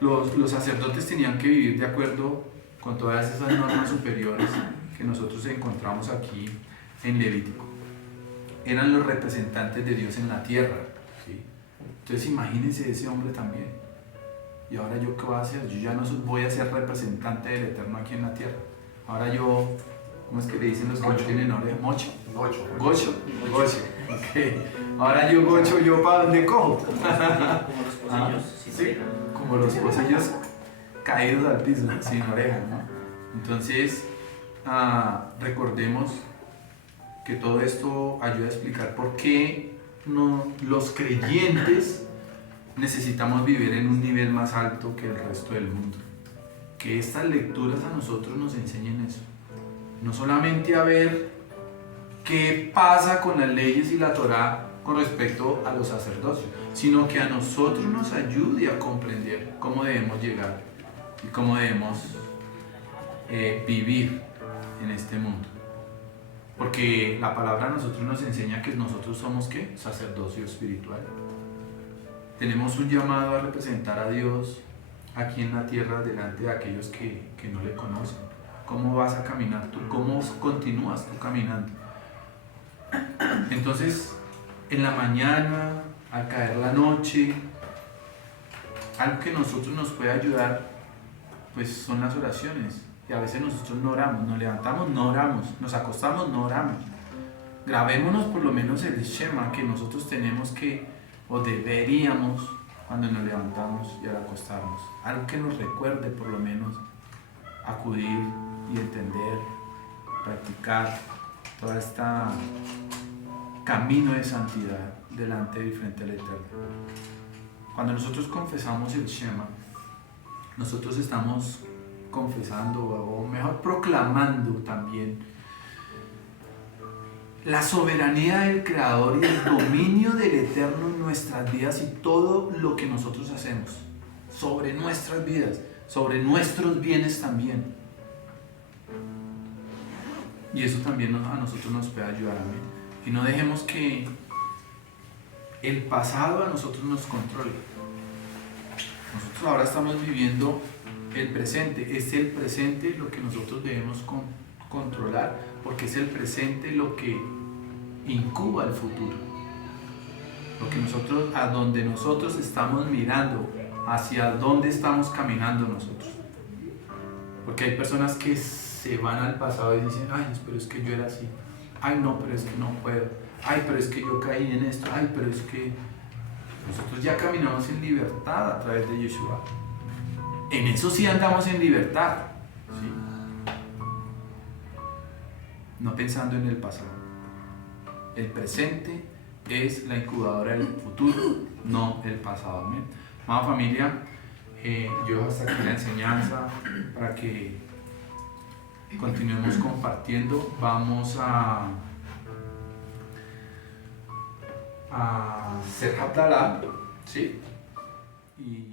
los sacerdotes tenían que vivir de acuerdo con todas esas normas superiores que nosotros encontramos aquí en Levítico. Eran los representantes de Dios en la tierra, ¿sí? Entonces imagínense ese hombre también. ¿Y ahora yo qué voy a hacer? Yo ya no voy a ser representante del Eterno aquí en la tierra. Ahora yo, ¿cómo es que le dicen los que no Gocho. tienen oreja? ¿Mocho? Gocho. Gocho. Ok. Ahora yo gocho, ¿yo para dónde cojo? como los pocillos sin Sí, oreja. como los pocillos caídos al piso, sin oreja, ¿no? Entonces, recordemos que todo esto ayuda a explicar por qué los creyentes necesitamos vivir en un nivel más alto que el resto del mundo. Que estas lecturas a nosotros nos enseñen eso. No solamente a ver qué pasa con las leyes y la Torá con respecto a los sacerdocios, sino que a nosotros nos ayude a comprender cómo debemos llegar y cómo debemos vivir en este mundo. Porque la palabra a nosotros nos enseña que nosotros somos ¿qué? Sacerdocio espiritual. Tenemos un llamado a representar a Dios aquí en la tierra delante de aquellos que no le conocen. ¿Cómo vas a caminar tú? ¿Cómo continúas tú caminando? Entonces, en la mañana, al caer la noche, algo que a nosotros nos puede ayudar, pues son las oraciones. Y a veces nosotros no oramos, nos levantamos, no oramos, nos acostamos, no oramos. Grabémonos por lo menos el Shema que nosotros tenemos que, o deberíamos, cuando nos levantamos y al acostarnos. Algo que nos recuerde por lo menos acudir y entender, practicar todo este camino de santidad delante y frente al Eterno. Cuando nosotros confesamos el Shema, nosotros estamos confesando, o mejor proclamando también, la soberanía del Creador y el dominio del Eterno en nuestras vidas y todo lo que nosotros hacemos, sobre nuestras vidas, sobre nuestros bienes también. Y eso también a nosotros nos puede ayudar, amén. Y no dejemos que el pasado a nosotros nos controle. Nosotros ahora estamos viviendo el presente. Es el presente lo que nosotros debemos controlar, porque es el presente lo que incuba el futuro. Lo que nosotros, a donde nosotros estamos mirando, hacia dónde estamos caminando nosotros. Porque hay personas que se van al pasado y dicen, ay, pero es que yo era así. Ay, no, pero es que no puedo. Ay, pero es que yo caí en esto. Ay, pero es que nosotros ya caminamos en libertad a través de Yeshua. En eso sí andamos en libertad, ¿sí? No pensando en el pasado. El presente es la incubadora del futuro, no el pasado. ¿Amén? Amada familia, yo hasta aquí la enseñanza para que continuemos compartiendo. Vamos a hacer Habdalah, ¿sí? Y